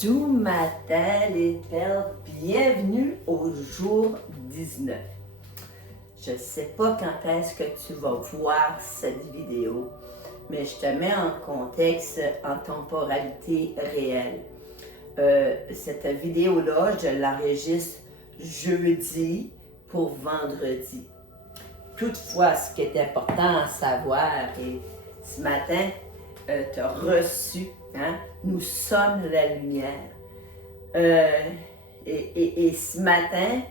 Tout matin, les perles, bienvenue au jour 19. Je ne sais pas quand est-ce que tu vas voir cette vidéo, mais je te mets en contexte, en temporalité réelle. Cette vidéo-là, je l'enregistre jeudi pour vendredi. Toutefois, ce qui est important à savoir, et ce matin, tu as reçu, nous sommes la lumière. Et ce matin,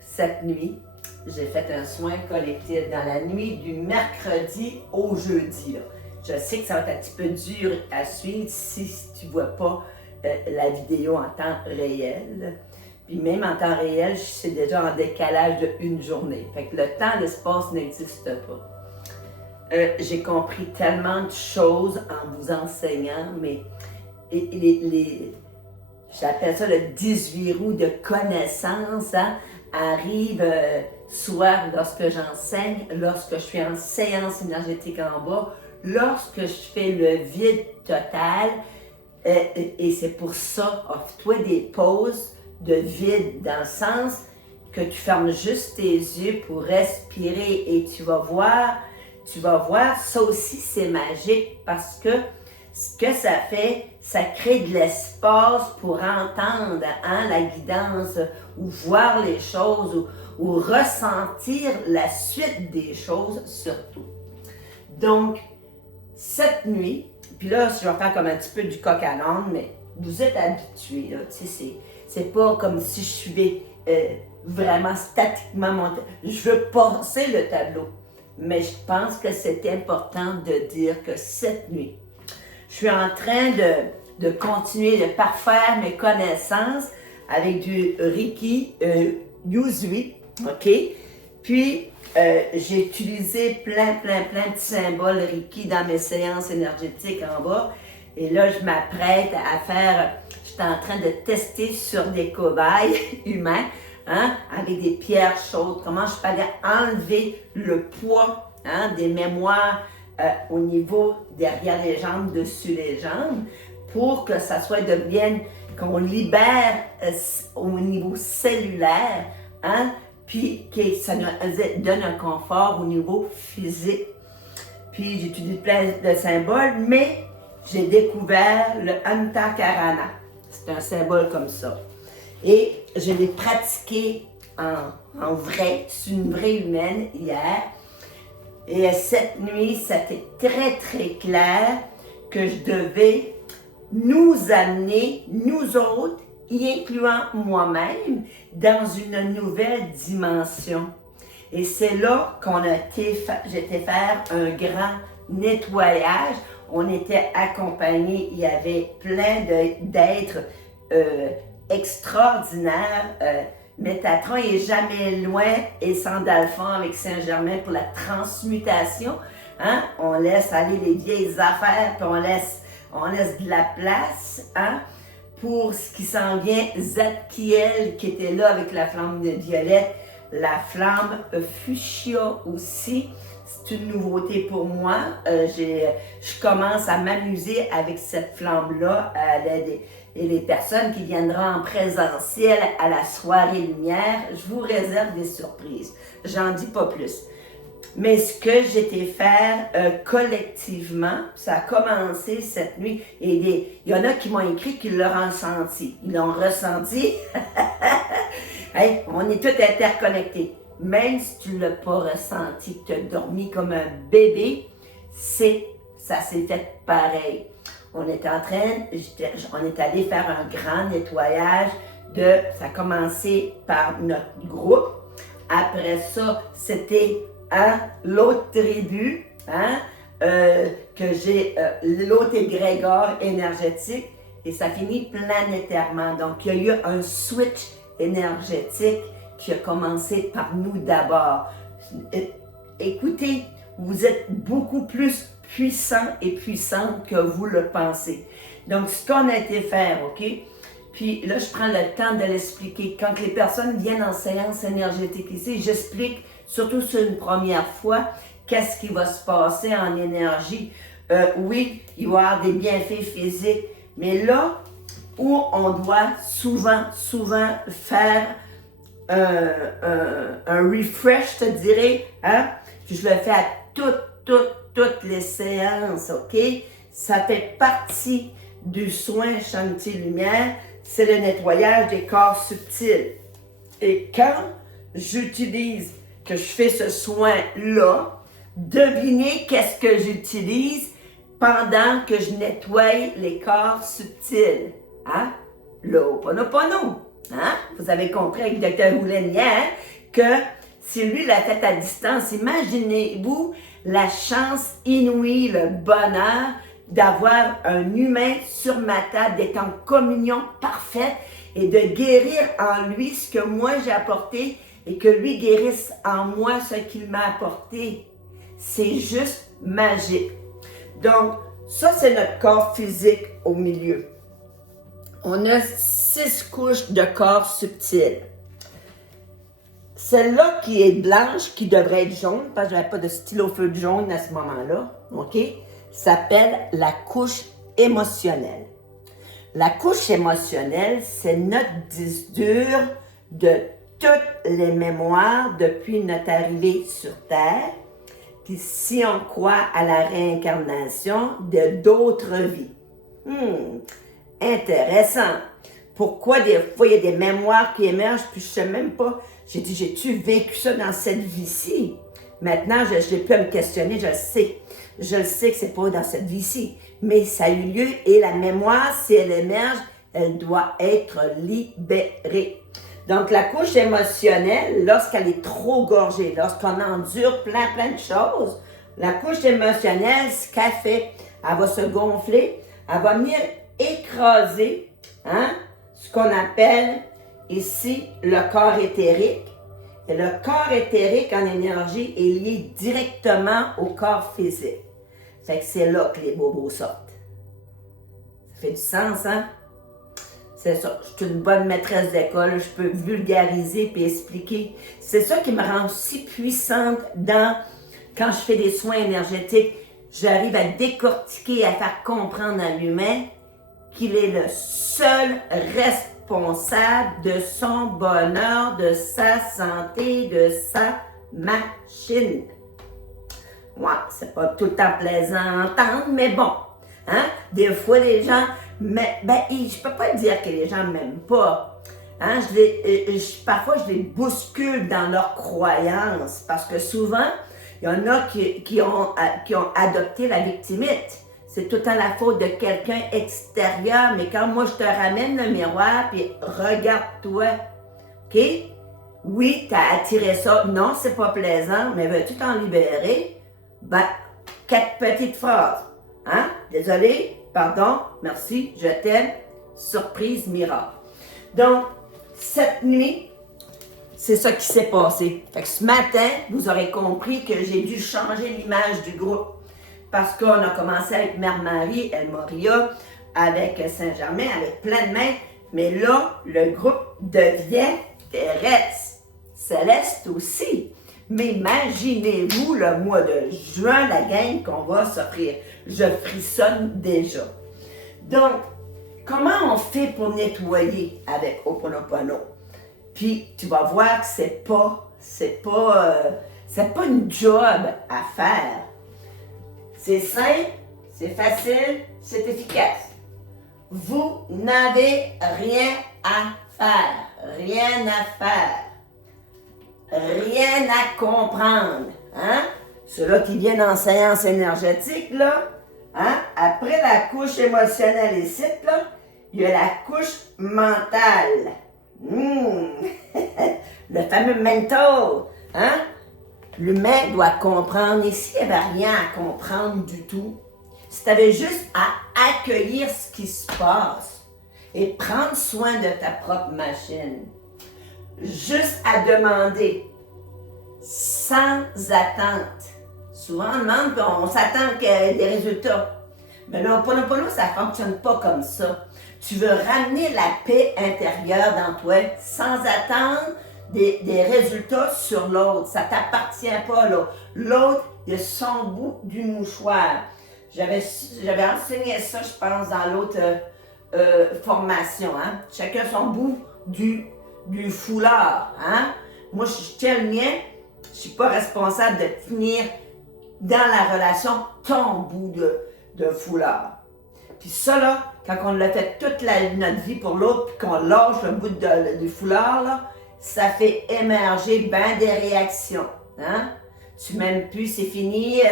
cette nuit, j'ai fait un soin collectif dans la nuit du mercredi au jeudi. Là. Je sais que ça va être un petit peu dur à suivre si tu ne vois pas la vidéo en temps réel. Puis même en temps réel, c'est déjà en décalage de une journée. Fait que le temps, l'espace n'existe pas. J'ai compris tellement de choses en vous enseignant, mais j'appelle ça le 18 roues de connaissances, arrive soit lorsque j'enseigne, lorsque je suis en séance énergétique en bas, lorsque je fais le vide total, et c'est pour ça, offre-toi des pauses de vide dans le sens que tu fermes juste tes yeux pour respirer et tu vas voir, ça aussi c'est magique parce que ce que ça fait, ça crée de l'espace pour entendre la guidance ou voir les choses ou ressentir la suite des choses surtout. Donc, cette nuit, puis là, je vais faire comme un petit peu du coq à l'âne, mais vous êtes habitués, là, tu sais, c'est pas comme si je suivais vraiment statiquement mon tableau. Je veux passer le tableau, mais je pense que c'est important de dire que cette nuit, je suis en train de continuer de parfaire mes connaissances avec du Reiki Usui, OK? Puis, j'ai utilisé plein de symboles Reiki dans mes séances énergétiques en bas. Et là, je m'apprête à faire, je suis en train de tester sur des cobayes humains, avec des pierres chaudes, comment je peux aller enlever le poids des mémoires au niveau derrière les jambes, dessus les jambes, pour que ça soit qu'on libère au niveau cellulaire, puis que ça nous donne un confort au niveau physique. Puis j'utilise plein de symboles, mais j'ai découvert le Antakarana. C'est un symbole comme ça. Et je l'ai pratiqué en vrai, c'est une vraie humaine hier. Et cette nuit, ça était très clair que je devais nous amener, nous autres, y incluant moi-même, dans une nouvelle dimension. Et c'est là j'étais faire un grand nettoyage. On était accompagnés, il y avait plein d'êtres extraordinaires. Métatron est jamais loin et Sandalphon avec Saint-Germain pour la transmutation. On laisse aller les vieilles affaires, puis on laisse de la place pour ce qui s'en vient. Zadkiel qui était là avec la flamme de violette, la flamme fuchsia aussi. C'est une nouveauté pour moi. Je commence à m'amuser avec cette flamme-là. Et les personnes qui viendront en présentiel à la soirée lumière, je vous réserve des surprises. J'en dis pas plus. Mais ce que j'ai été faire collectivement, ça a commencé cette nuit. Et il y en a qui m'ont écrit qu'ils l'ont ressenti. Ils l'ont ressenti. Hey, on est tous interconnectés. Même si tu ne l'as pas ressenti, que tu as dormi comme un bébé, ça s'est fait pareil. On est allé faire un grand nettoyage ça a commencé par notre groupe. Après ça, c'était l'autre tribu, que j'ai l'autre égrégore énergétique, et ça finit planétairement. Donc, il y a eu un switch énergétique qui a commencé par nous d'abord. Écoutez, vous êtes beaucoup plus puissant et puissante que vous le pensez. Donc, ce qu'on a été faire, OK? Puis là, je prends le temps de l'expliquer. Quand les personnes viennent en séance énergétique ici, j'explique, surtout sur une première fois, qu'est-ce qui va se passer en énergie. Oui, il va y avoir des bienfaits physiques, mais là, où on doit souvent faire un refresh, je te dirais, hein? Puis je le fais à toutes les séances, OK? Ça fait partie du soin Shanti Lumière, c'est le nettoyage des corps subtils. Et quand j'utilise, que je fais ce soin-là, devinez qu'est-ce que j'utilise pendant que je nettoie les corps subtils. Hein? L'Ho'oponopono. Hein? Vous avez compris avec le Dr. Houlen hier que si lui l'a fait à distance, imaginez-vous la chance inouïe, le bonheur d'avoir un humain sur ma table, d'être en communion parfaite et de guérir en lui ce que moi j'ai apporté et que lui guérisse en moi ce qu'il m'a apporté. C'est juste magique. Donc, ça c'est notre corps physique au milieu. On a 6 couches de corps subtil. Celle-là qui est blanche, qui devrait être jaune, parce que je n'avais pas de stylo feu de jaune à ce moment-là, OK, s'appelle la couche émotionnelle. La couche émotionnelle, c'est notre disque dur de toutes les mémoires depuis notre arrivée sur Terre. Puis si on croit à la réincarnation de d'autres vies. Intéressant. Pourquoi des fois il y a des mémoires qui émergent, puis je ne sais même pas. J'ai dit, j'ai-tu vécu ça dans cette vie-ci? Maintenant, je n'ai plus à me questionner, je le sais. Je le sais que ce n'est pas dans cette vie-ci. Mais ça a eu lieu et la mémoire, si elle émerge, elle doit être libérée. Donc, la couche émotionnelle, lorsqu'elle est trop gorgée, lorsqu'on endure plein de choses, la couche émotionnelle, ce qu'elle fait, elle va se gonfler, elle va venir écraser, hein, ce qu'on appelle ici le corps éthérique. Et le corps éthérique en énergie est lié directement au corps physique. Fait que c'est là que les bobos sortent. Ça fait du sens, hein? C'est ça. Je suis une bonne maîtresse d'école. Je peux vulgariser et expliquer. C'est ça qui me rend si puissante quand je fais des soins énergétiques. J'arrive à décortiquer, à faire comprendre à l'humain qu'il est le seul responsable de son bonheur, de sa santé, de sa machine. Ouais, c'est pas tout le temps plaisant à entendre, mais bon. Hein? Des fois, les gens, je peux pas dire que les gens m'aiment pas. Hein? Parfois, je les bouscule dans leurs croyances, parce que souvent, il y en a qui ont adopté la victimite. C'est tout le temps la faute de quelqu'un extérieur, mais quand moi, je te ramène le miroir, puis regarde-toi, OK? Oui, tu as attiré ça. Non, c'est pas plaisant, mais veux-tu t'en libérer? 4 petites phrases. Hein? Désolé, pardon, merci, je t'aime, surprise, miracle. Donc, cette nuit, c'est ça qui s'est passé. Fait que ce matin, vous aurez compris que j'ai dû changer l'image du groupe. Parce qu'on a commencé avec Mère Marie, El Moria, avec Saint-Germain, avec plein de mains. Mais là, le groupe devient terrestre. Céleste aussi. Mais imaginez-vous le mois de juin, la gang qu'on va s'offrir. Je frissonne déjà. Donc, comment on fait pour nettoyer avec Ho'oponopono? Puis, tu vas voir que c'est pas une job à faire. C'est simple, c'est facile, c'est efficace. Vous n'avez rien à faire. Rien à faire. Rien à comprendre, hein? Ceux-là qui viennent en séance énergétique, là, hein? Après la couche émotionnelle ici, là, il y a la couche mentale. Le fameux mental, hein? L'humain doit comprendre. Et s'il n'y avait rien à comprendre du tout, si tu avais juste à accueillir ce qui se passe et prendre soin de ta propre machine, juste à demander, sans attente. Souvent, on demande qu'on s'attend qu'il y ait des résultats. Mais là, Ho'oponopono, ça ne fonctionne pas comme ça. Tu veux ramener la paix intérieure dans toi sans attendre des résultats sur l'autre. Ça ne t'appartient pas, là. L'autre, il a son bout du mouchoir. J'avais enseigné ça, je pense, dans l'autre formation, hein? Chacun son bout du foulard, hein? Moi, je tiens le mien, je ne suis pas responsable de tenir dans la relation ton bout de foulard. Puis ça, là, quand on l'a fait toute notre vie pour l'autre, puis qu'on lâche le bout du foulard, là, ça fait émerger ben des réactions, hein? Tu m'aimes plus, c'est fini,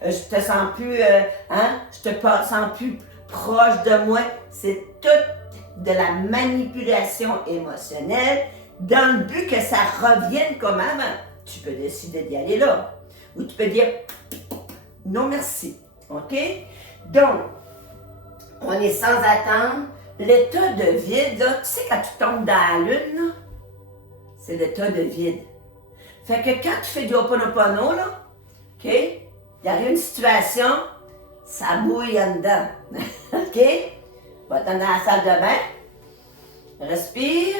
je te sens plus, je te sens plus proche de moi. C'est tout de la manipulation émotionnelle dans le but que ça revienne comme avant. Tu peux décider d'y aller là. Ou tu peux dire non merci. OK? Donc, on est sans attendre. L'état de vide, là, tu sais quand tu tombes dans la lune, là, c'est l'état de vide. Fait que quand tu fais du Ho'oponopono, là, OK, il arrive une situation, ça bouille en dedans. OK? Va-t'en dans la salle de bain, respire.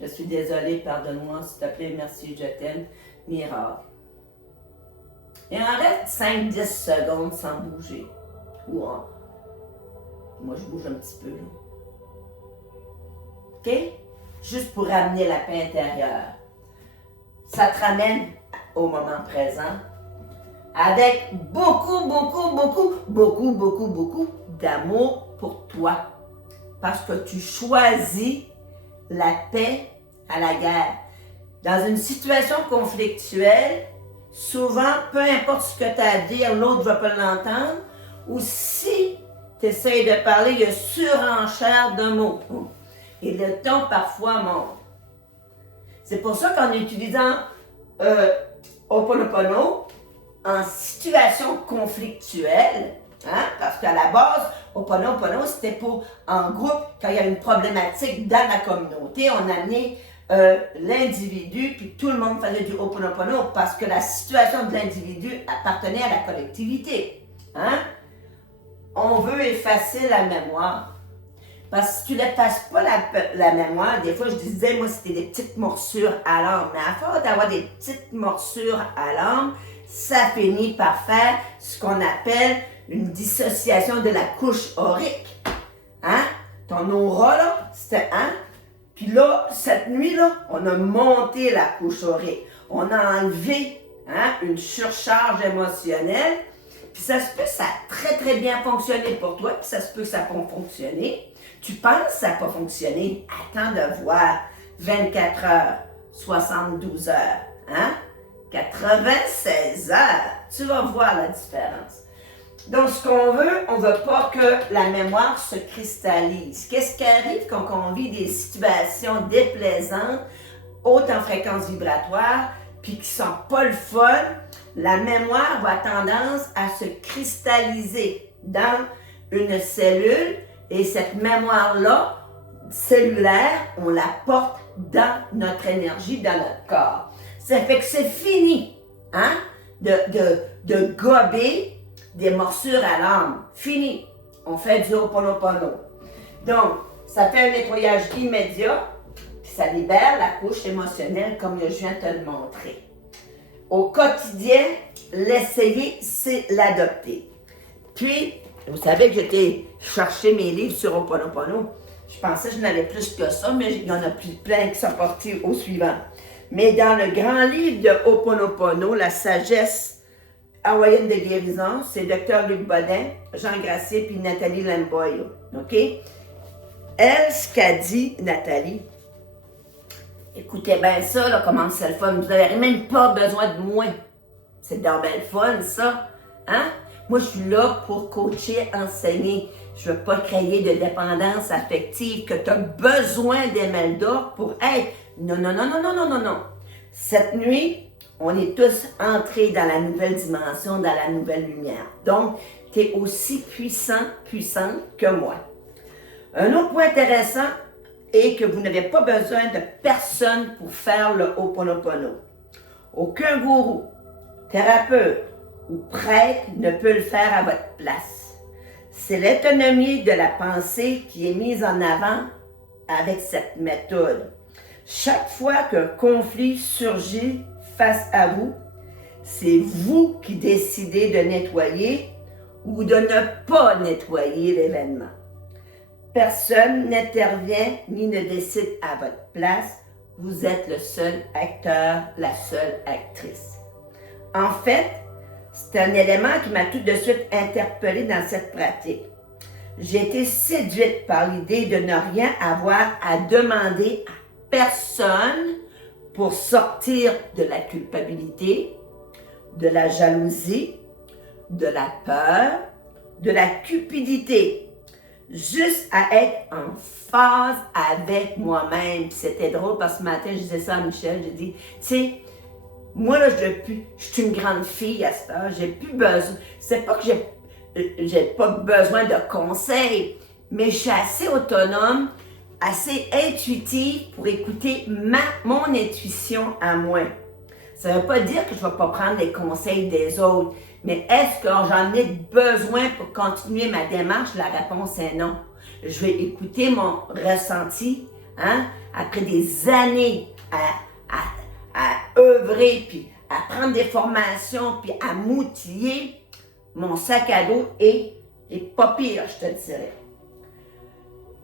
Je suis désolée, pardonne-moi, s'il te plaît, merci, je t'aime. Miracle. Il en reste 5-10 secondes sans bouger. Wow. Moi, je bouge un petit peu, là. OK? Juste pour ramener la paix intérieure. Ça te ramène au moment présent avec beaucoup d'amour pour toi. Parce que tu choisis la paix à la guerre. Dans une situation conflictuelle, souvent, peu importe ce que tu as à dire, l'autre ne va pas l'entendre. Ou si tu essaies de parler, il y a surenchère de mots. Et le ton parfois monte. C'est pour ça qu'en utilisant Ho'oponopono en situation conflictuelle, hein, parce qu'à la base, Ho'oponopono, c'était pour, en groupe, quand il y avait une problématique dans la communauté, on amenait l'individu, puis tout le monde faisait du Ho'oponopono parce que la situation de l'individu appartenait à la collectivité. Hein? On veut effacer la mémoire. Parce que si tu n'effaces pas la mémoire, des fois je disais, moi c'était des petites morsures à l'âme. Mais à force d'avoir des petites morsures à l'âme, ça finit par faire ce qu'on appelle une dissociation de la couche aurique. Hein? Ton aura là, c'était hein? Puis là, cette nuit-là, on a monté la couche aurique. On a enlevé une surcharge émotionnelle. Puis ça se peut que ça a très bien fonctionné pour toi, puis ça se peut que ça n'a pas fonctionné. Tu penses que ça n'a pas fonctionné, attends de voir 24 heures, 72 heures, 96 heures, tu vas voir la différence. Donc, ce qu'on veut, on ne veut pas que la mémoire se cristallise. Qu'est-ce qui arrive quand on vit des situations déplaisantes, hautes en fréquence vibratoire, puis qui ne sont pas le fun? La mémoire va tendance à se cristalliser dans une cellule et cette mémoire-là, cellulaire, on la porte dans notre énergie, dans notre corps. Ça fait que c'est fini de gober des morsures à l'âme. Fini. On fait du Ho'oponopono. Donc, ça fait un nettoyage immédiat, puis ça libère la couche émotionnelle comme je viens de te le montrer. Au quotidien, l'essayer, c'est l'adopter. Puis, vous savez que j'étais chercher mes livres sur Ho'oponopono. Je pensais que je n'avais plus que ça, mais il y en a plein qui sont partis au suivant. Mais dans le grand livre de Ho'oponopono, La sagesse hawaïenne de guérison, c'est Dr. Luc Bodin, Jean Gracier puis Nathalie Lamboy. OK? Elle, ce qu'a dit Nathalie, écoutez bien ça, là, comment c'est le fun. Vous n'avez même pas besoin de moi. C'est dans belle fun, ça. Hein? Moi, je suis là pour coacher, enseigner. Je ne veux pas créer de dépendance affective que tu as besoin d'Emelda pour être. Non. Cette nuit, on est tous entrés dans la nouvelle dimension, dans la nouvelle lumière. Donc, tu es aussi puissante que moi. Un autre point intéressant est que vous n'avez pas besoin de personne pour faire le Ho'oponopono. Aucun gourou, thérapeute ou prêtre ne peut le faire à votre place. C'est l'autonomie de la pensée qui est mise en avant avec cette méthode. Chaque fois qu'un conflit surgit face à vous, c'est vous qui décidez de nettoyer ou de ne pas nettoyer l'événement. Personne n'intervient ni ne décide à votre place. Vous êtes le seul acteur, la seule actrice. En fait, c'est un élément qui m'a tout de suite interpellée dans cette pratique. J'ai été séduite par l'idée de ne rien avoir à demander à personne pour sortir de la culpabilité, de la jalousie, de la peur, de la cupidité. Juste à être en phase avec moi-même. C'était drôle parce que ce matin, je disais ça à Michel, j'ai dit, tu sais, moi là, je suis une grande fille à cette heure, j'ai plus besoin, c'est pas que j'ai pas besoin de conseils, mais je suis assez autonome, assez intuitive pour écouter mon intuition à moi. Ça ne veut pas dire que je ne vais pas prendre les conseils des autres, mais est-ce que j'en ai besoin pour continuer ma démarche? La réponse est non. Je vais écouter mon ressenti, hein, après des années à œuvrer, puis à prendre des formations, puis à m'outiller. Mon sac à dos est pas pire, je te dirais.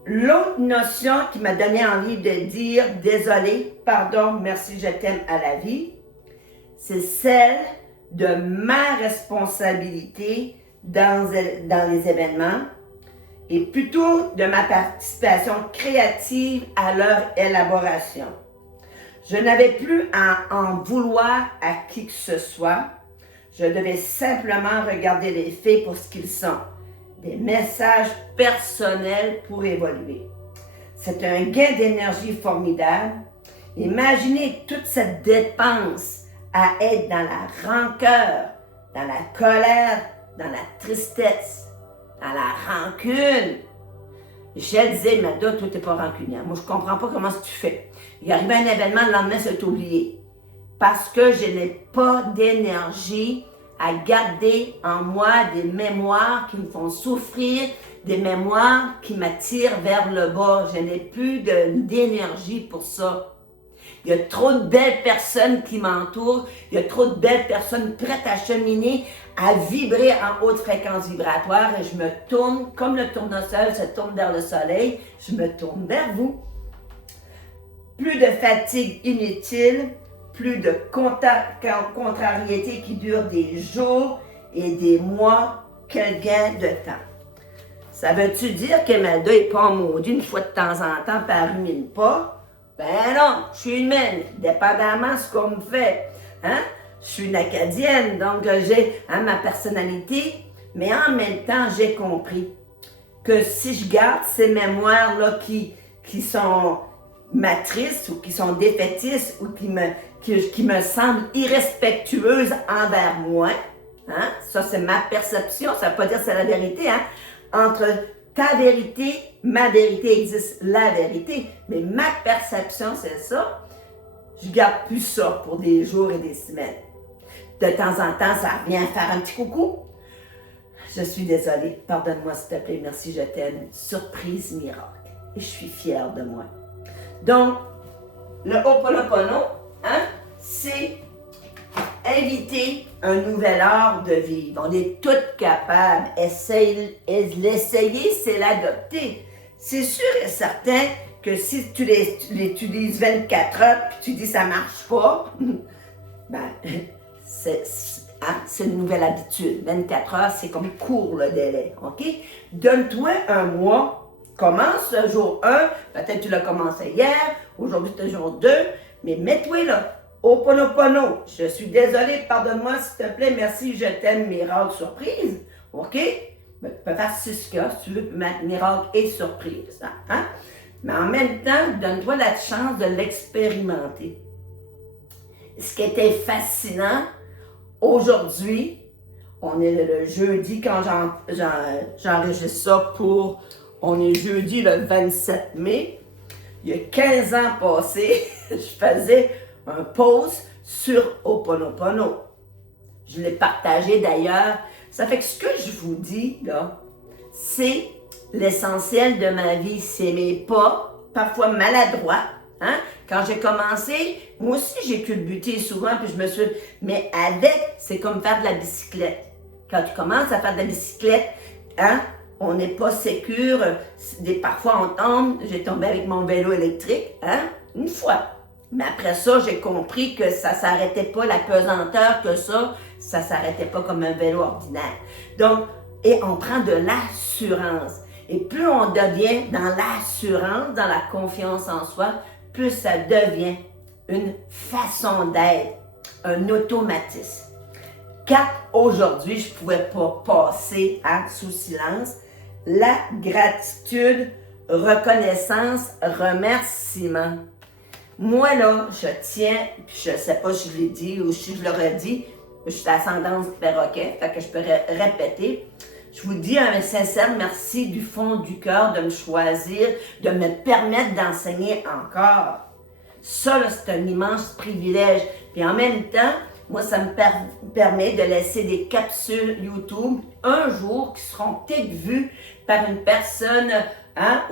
L'autre notion qui m'a donné envie de dire « désolé, pardon, merci, je t'aime à la vie », c'est celle de ma responsabilité dans les événements et plutôt de ma participation créative à leur élaboration. Je n'avais plus à en vouloir à qui que ce soit. Je devais simplement regarder les faits pour ce qu'ils sont. Des messages personnels pour évoluer. C'est un gain d'énergie formidable. Imaginez toute cette dépense à être dans la rancœur, dans la colère, dans la tristesse, dans la rancune. Michel disait, Mada, toi, t'es pas rancunière. Moi, je comprends pas comment tu fais. Il arrive un événement, le lendemain, c'est oublié. Parce que je n'ai pas d'énergie à garder en moi des mémoires qui me font souffrir, des mémoires qui m'attirent vers le bas. Je n'ai plus d'énergie pour ça. Il y a trop de belles personnes qui m'entourent, il y a trop de belles personnes prêtes à cheminer, à vibrer en haute fréquence vibratoire et je me tourne, comme le tournesol se tourne vers le soleil, je me tourne vers vous. Plus de fatigue inutile, plus de contrariété qui dure des jours et des mois, quel gain de temps. Ça veut-tu dire qu'Imelda n'est pas maudite une fois de temps en temps, puis elle rumine pas? Ben non, je suis humaine, dépendamment de ce qu'on me fait. Hein? Je suis une Acadienne, donc j'ai ma personnalité, mais en même temps, j'ai compris que si je garde ces mémoires-là qui sont m'attristent ou qui sont défaitistes ou qui me semblent irrespectueuses envers moi, hein? Ça c'est ma perception, ça ne veut pas dire que c'est la vérité, hein? Entre ta vérité, ma vérité existe la vérité, mais ma perception, c'est ça. Je garde plus ça pour des jours et des semaines. De temps en temps, ça revient faire un petit coucou. Je suis désolée, pardonne-moi s'il te plaît, merci, je t'aime. Surprise miracle. Et je suis fière de moi. Donc, le Ho'oponopono, hein, c'est inviter un nouvel art de vivre. On est toutes capables. L'essayer, c'est l'adopter. C'est sûr et certain que si tu l'utilises 24 heures puis tu dis ça marche pas, ben, c'est une nouvelle habitude. 24 heures, c'est comme court le délai. OK? Donne-toi un mois. Commence le jour 1. Peut-être que tu l'as commencé hier. Aujourd'hui, c'est le jour 2. Mais mets-toi là. Ho'oponopono, je suis désolée, pardonne-moi s'il te plaît, merci, je t'aime, miracle, surprise, ok? Ben, tu peux faire 6 cas si tu veux, mettre miracle et surprise, hein? Mais en même temps, donne-toi la chance de l'expérimenter. Ce qui était fascinant, aujourd'hui, on est le jeudi quand j'enregistre ça on est jeudi le 27 mai, il y a 15 ans passés, je faisais un post sur Ho'oponopono. Je l'ai partagé d'ailleurs. Ça fait que ce que je vous dis, là, c'est l'essentiel de ma vie. C'est mes pas, parfois maladroits. Hein? Quand j'ai commencé, moi aussi j'ai culbuté souvent, puis je me suis... Mais avec, c'est comme faire de la bicyclette. Quand tu commences à faire de la bicyclette, hein, on n'est pas sécure. Parfois, on tombe. J'ai tombé avec mon vélo électrique, hein, une fois. Mais après ça, j'ai compris que ça ne s'arrêtait pas, la pesanteur que ça ne s'arrêtait pas comme un vélo ordinaire. Donc, et on prend de l'assurance. Et plus on devient dans l'assurance, dans la confiance en soi, plus ça devient une façon d'être, un automatisme. Quand aujourd'hui, je ne pouvais pas passer sous silence, la gratitude, reconnaissance, remerciement. Moi, là, je tiens, puis je ne sais pas si je l'ai dit ou si je l'aurais dit, je suis d'ascendance perroquet, fait que je peux répéter. Je vous dis un sincère merci du fond du cœur de me choisir, de me permettre d'enseigner encore. Ça, là, c'est un immense privilège. Puis en même temps, moi, ça me permet de laisser des capsules YouTube un jour qui seront peut-être vues par une personne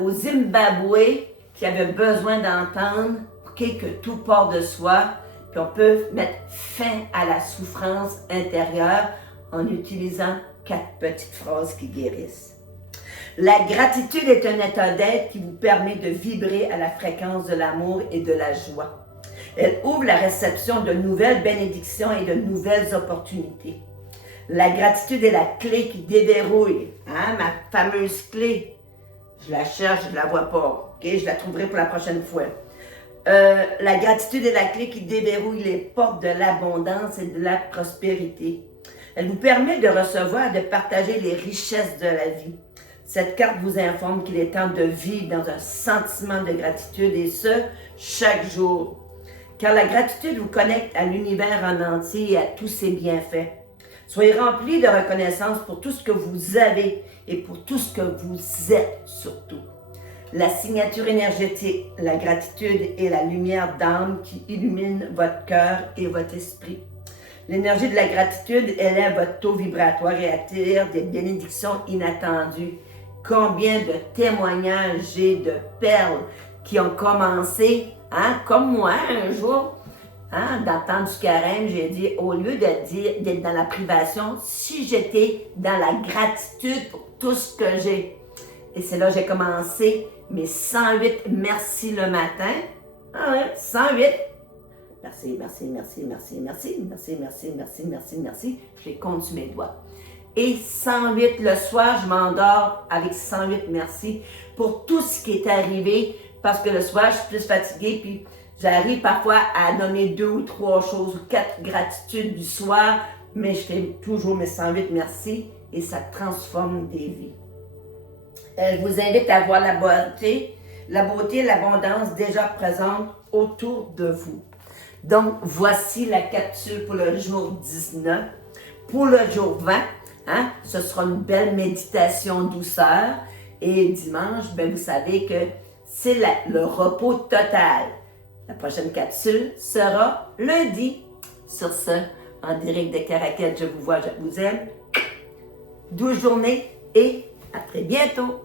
au Zimbabwe qui avait besoin d'entendre que tout part de soi, puis on peut mettre fin à la souffrance intérieure en utilisant 4 petites phrases qui guérissent. La gratitude est un état d'être qui vous permet de vibrer à la fréquence de l'amour et de la joie. Elle ouvre la réception de nouvelles bénédictions et de nouvelles opportunités. La gratitude est la clé qui déverrouille, ma fameuse clé. Je la cherche, je ne la vois pas, ok? Je la trouverai pour la prochaine fois. La gratitude est la clé qui déverrouille les portes de l'abondance et de la prospérité. Elle vous permet de recevoir et de partager les richesses de la vie. Cette carte vous informe qu'il est temps de vivre dans un sentiment de gratitude et ce, chaque jour. Car la gratitude vous connecte à l'univers en entier et à tous ses bienfaits. Soyez remplis de reconnaissance pour tout ce que vous avez et pour tout ce que vous êtes surtout. La signature énergétique, la gratitude est la lumière d'âme qui illumine votre cœur et votre esprit. L'énergie de la gratitude élève votre taux vibratoire et attire des bénédictions inattendues. Combien de témoignages j'ai de perles qui ont commencé, comme moi un jour, dans le temps du carême, j'ai dit, au lieu d'être dans la privation, si j'étais dans la gratitude pour tout ce que j'ai. Et c'est là que j'ai commencé mes 108 merci le matin. 108. Merci, merci, merci, merci, merci, merci, merci, merci, merci, merci. Je les compte sur mes doigts. Et 108 le soir, je m'endors avec 108 merci pour tout ce qui est arrivé parce que le soir, je suis plus fatiguée puis j'arrive parfois à donner 2 ou 3 choses ou 4 gratitudes du soir, mais je fais toujours mes 108 merci et ça transforme des vies. Elle vous invite à voir la beauté et l'abondance déjà présentes autour de vous. Donc, voici la capsule pour le jour 19. Pour le jour 20, ce sera une belle méditation douceur. Et dimanche, vous savez que c'est le repos total. La prochaine capsule sera lundi. Sur ce, en direct de Caraquette, je vous vois, je vous aime. Douce journée et à très bientôt.